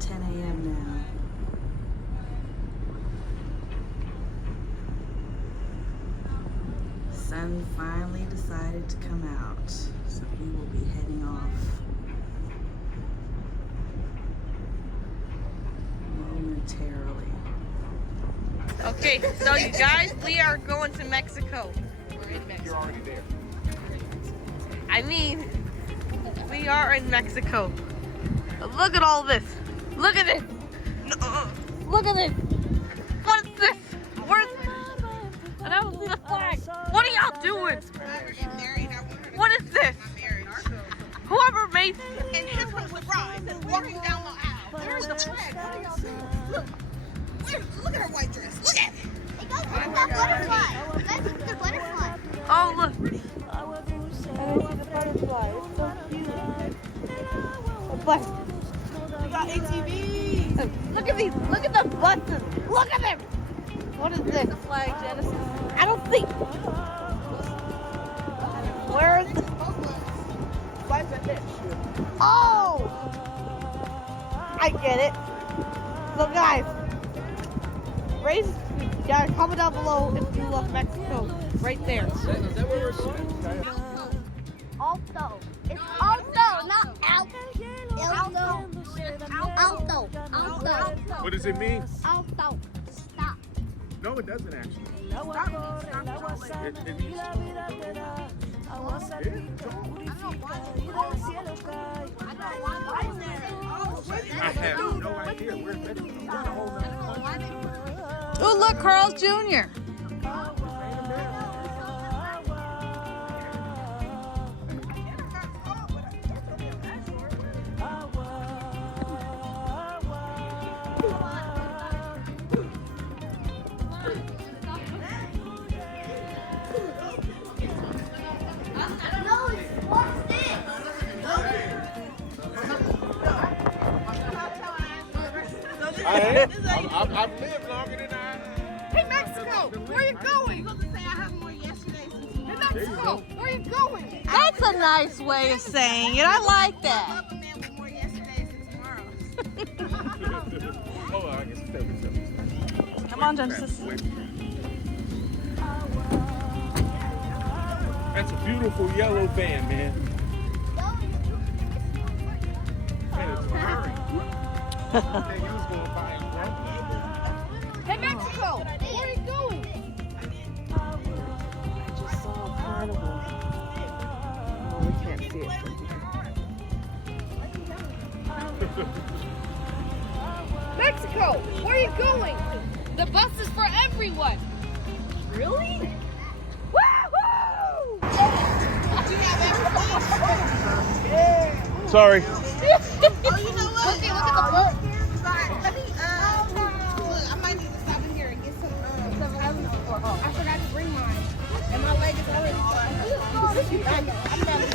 10 a.m. now. Sun finally decided to come out, so we will be heading off momentarily. Okay, so you guys, we are going to Mexico. We're in Mexico. You're already there. I mean, we are in Mexico. Look at all this. Look at this. Look at this. What is this? Where's I don't see the flag. What are y'all doing? What is this? Whoever made And here comes the bride walking down the aisle. There's the flag. What are y'all doing? Look at her white dress. Look at it. It goes with the butterfly. That's the butterfly. Oh, look. We got ATVs. Look at these. Look at the buses. Look at them. What is this? The flag, Genesis. I don't see. Where is the... Why's that bitch? Oh! I get it. So guys, comment down below if you love Mexico. Right there. Also. It's also, not alto. Alto. What does it mean? Alto. Stop. No, it doesn't actually. It means I have no idea. We're in Mexico. We're in a whole nother country. Oh, look, Carl's Jr. I've lived longer than I. Hey, Mexico, where you going? You're supposed to say I have more yesterday. Hey, Mexico, where you going? That's a nice way of saying it. I like I that. love a man with more yesterdays than tomorrows. Oh, I guess it's every Come on, Genesis. That's a beautiful yellow van, man. Man, it's furry. You was gonna buy it, bro. Hey, Mexico, where you going? I just saw a carnival. Oh, we can't see it from here. Mexico, where you going? The bus is for everyone. Really? Woohoo! Do you have everything? Sorry. Oh, you know what? Okay, look at the book. Sorry, let me, look, I might need to stop in here and get some, 7-Eleven. I forgot to bring mine. And my leg is already done. I'm down to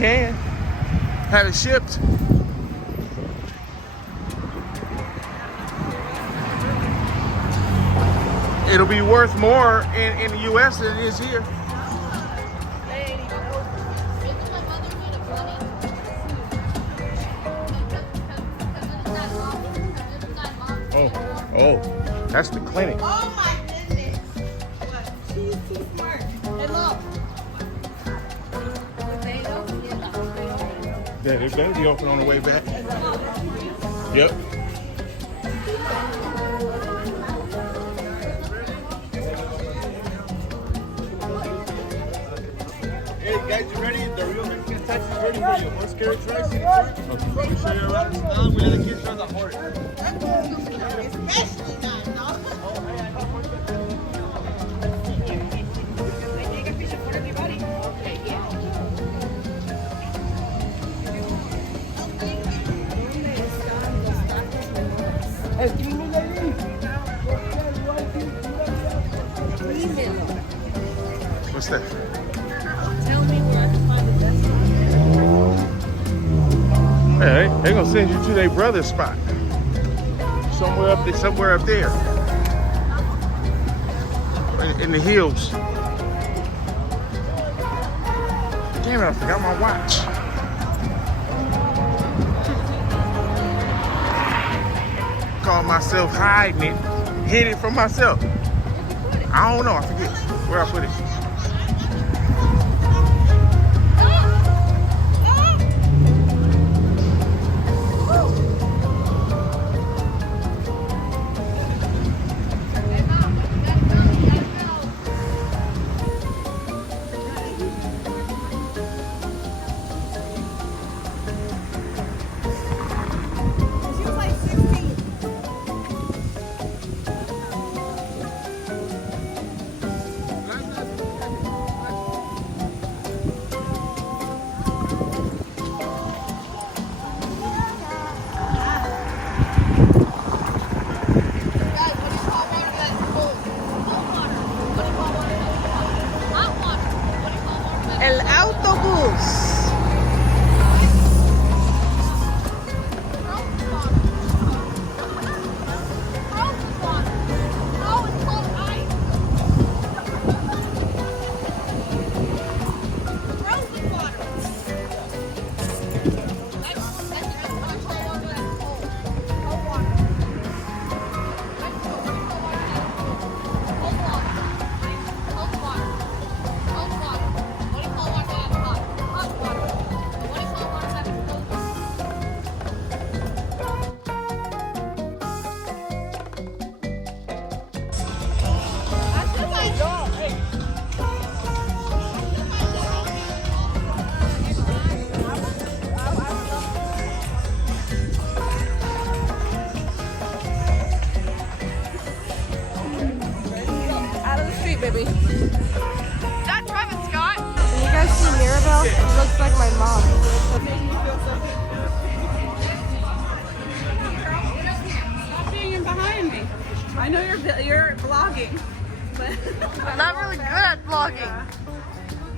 can. Have it shipped. It'll be worth more in the U.S. than it is here. Oh, that's the clinic. Oh my goodness. What? She's too smart. Hey, look. Yeah, it better be open on the way back. Yep. Hey guys, you ready? The real Mexican taxi is ready for you. One scary rice in front. Let me show you around. We let the kids run the horse. Especially not, no. What's that? Tell me where I can find the best one. Hey, they gonna send you to their brother's spot. Somewhere up there. In the hills. Damn it, I forgot my watch. Call myself hiding it. Hid it from myself. I don't know, I forget where I put it. She was like 16. El autobús. Out of the street, baby. Is that Travis Scott? Can you guys see Mirabelle? She looks like my mom. Stop being behind me. I know you're vlogging, but I'm not really good at vlogging.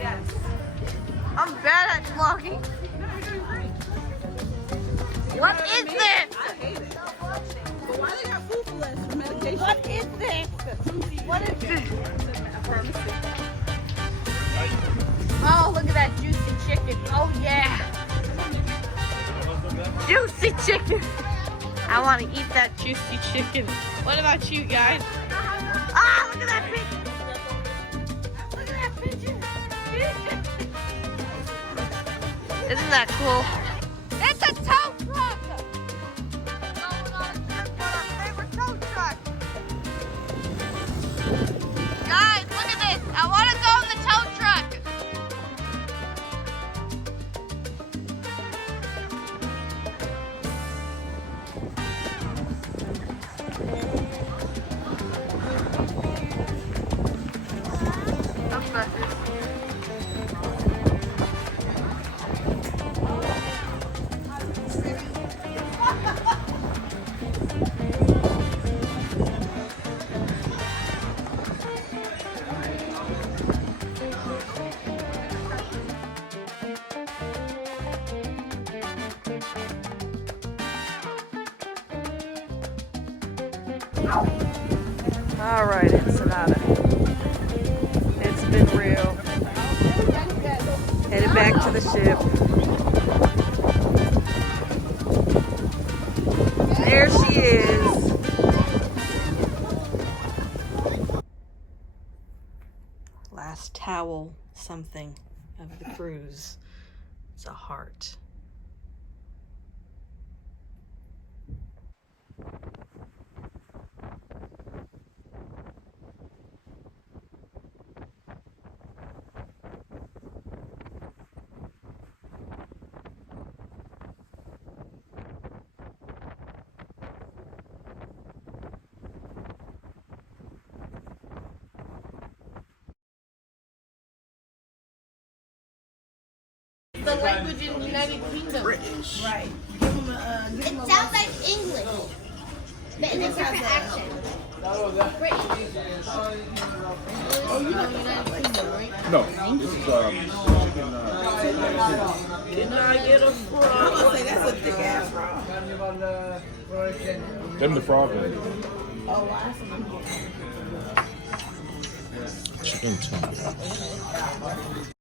yes. I'm bad at vlogging. No, you're doing great. What is this? I hate it. But why they got food lists for medication? What is this? What is this? Pharmacy. Oh, look at that juicy chicken. Oh, yeah. Juicy chicken. I want to eat that juicy chicken. What about you guys? Ah, look at that pigeon. Look at that pigeon. Isn't that cool? It's a tow truck. Oh, God, it's our favorite tow truck. Guys, look at this. I want to go in the tow truck. All right, Ensenada. It's been real. Headed back to the ship. There she is. Last towel something of the cruise. It's a heart. The language in the United Kingdom. British. Right. Give them a, It sounds like English, but in a different accent. British. oh, you know United Kingdom, right? No, this is chicken. Can I get a frog? I'm gonna say that's a thick ass frog. Them the frog legs. Oh, wow. Chicken tongue.